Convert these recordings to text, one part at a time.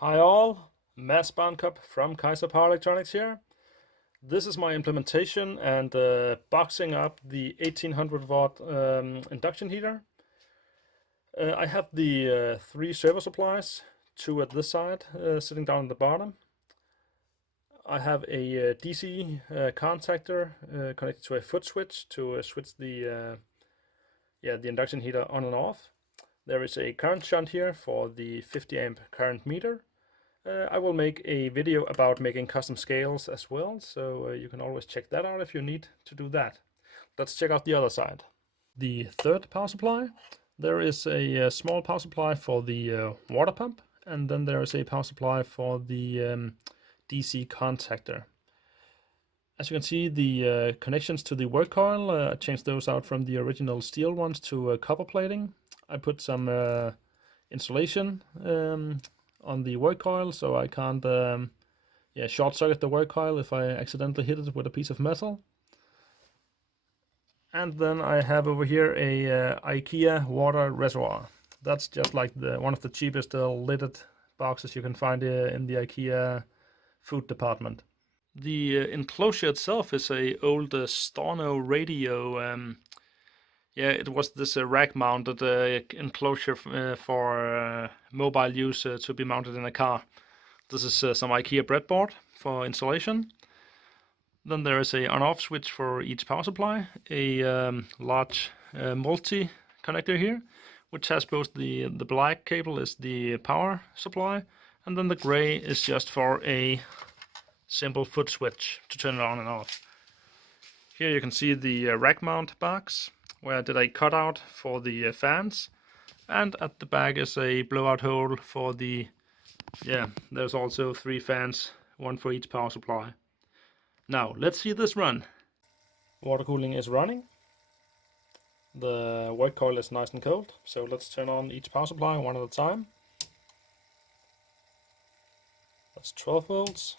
Hi all, Mads Barncup from Kaizer Power Electronics here. This is my implementation and boxing up the 1800 watt induction heater. I have the three servo supplies, two at this side, sitting down at the bottom. I have a DC contactor connected to a foot switch to switch the induction heater on and off. There is a current shunt here for the 50 amp current meter. I will make a video about making custom scales as well, so you can always check that out if you need to do that. Let's check out the other side. The third power supply. There is a small power supply for the water pump, and then there is a power supply for the DC contactor. As you can see, the connections to the work coil, I changed those out from the original steel ones to copper plating. I put some insulation on the work coil, so I can't short circuit the work coil if I accidentally hit it with a piece of metal. And then I have over here a IKEA water reservoir. That's just like one of the cheapest lidded boxes you can find in the IKEA food department. The enclosure itself is a old Storno radio. It was this rack-mounted enclosure for mobile use to be mounted in a car. This is some IKEA breadboard for installation. Then there is a on-off switch for each power supply, a large multi-connector here, which has both the black cable is the power supply, and then the gray is just for a simple foot switch to turn it on and off. Here you can see the rack mount box, where I did a cutout for the fans, and at the back is a blowout hole for the, there's also three fans, one for each power supply. Now let's see this run. Water cooling is running. The work coil is nice and cold, so let's turn on each power supply one at a time. That's 12 volts,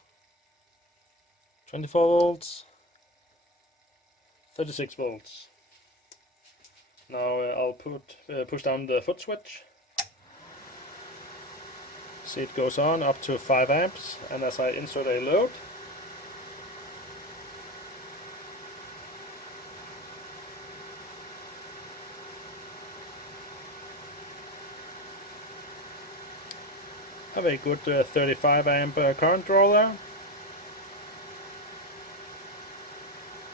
24 volts, 36 volts. Now I'll push down the foot switch. See, it goes on up to 5 amps, and as I insert a load, have a good 35 amp current draw there.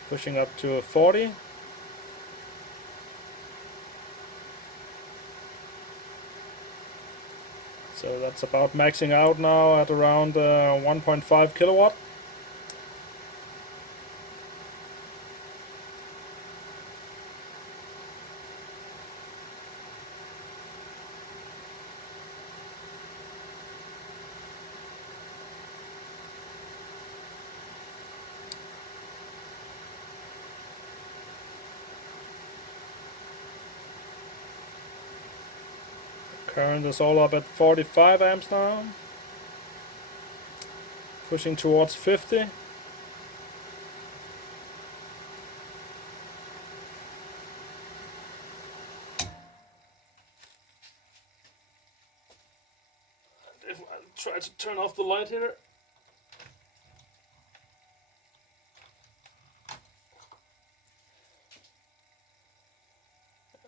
Pushing up to 40. So that's about maxing out now at around 1.5 kilowatt. Current is all up at 45 amps now. Pushing towards 50. And if I try to turn off the light here,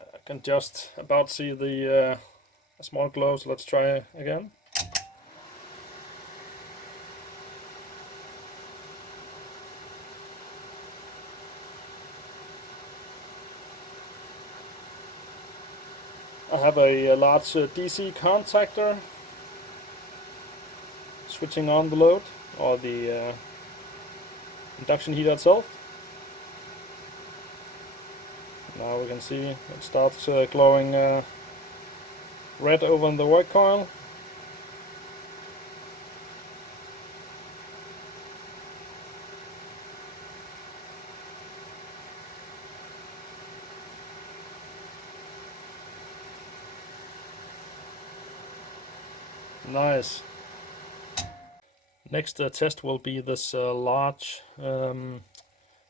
I can just about see the a small glow, so let's try again. I have a large DC contactor switching on the load, or the induction heater itself. Now we can see it starts glowing red over on the work coil. Nice. Next test will be this large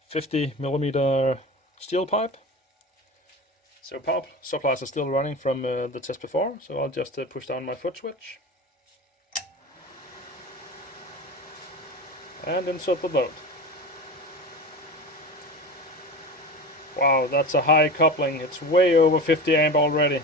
50 millimeter steel pipe. So power supplies are still running from the test before, so I'll just push down my foot switch. and insert the load. Wow, that's a high coupling. It's way over 50 amp already.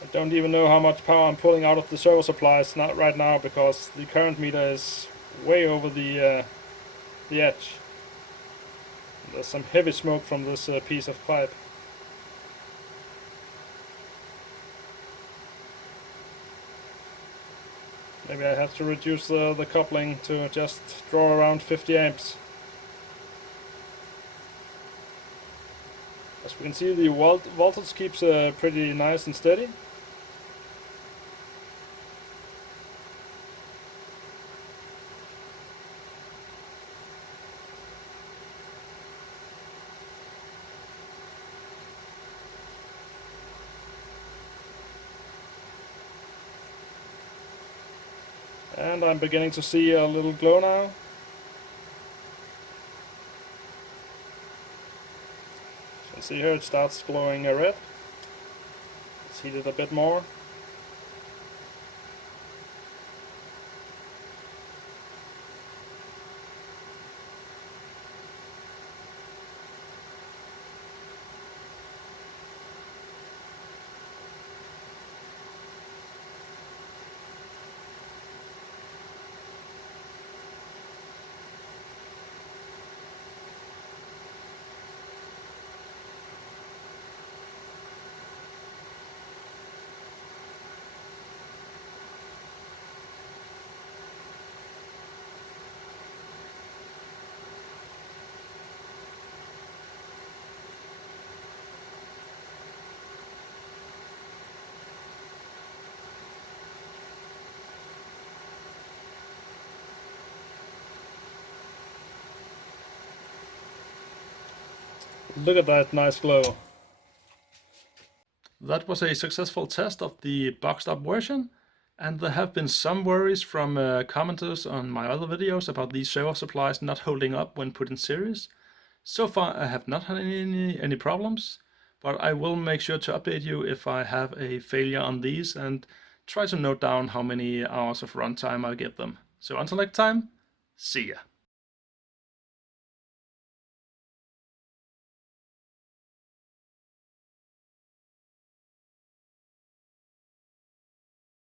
I don't even know how much power I'm pulling out of the servo supplies, not right now, because the current meter is way over the edge. There's some heavy smoke from this piece of pipe. Maybe I have to reduce the coupling to just draw around 50 amps. As we can see, the voltage keeps pretty nice and steady. And I'm beginning to see a little glow now. So you see here it starts glowing red. Let's heat it a bit more. Look at that nice glow. That was a successful test of the boxed up version, and there have been some worries from commenters on my other videos about these servo supplies not holding up when put in series. So far I have not had any problems, but I will make sure to update you if I have a failure on these and try to note down how many hours of runtime I give them. So until next time, see ya.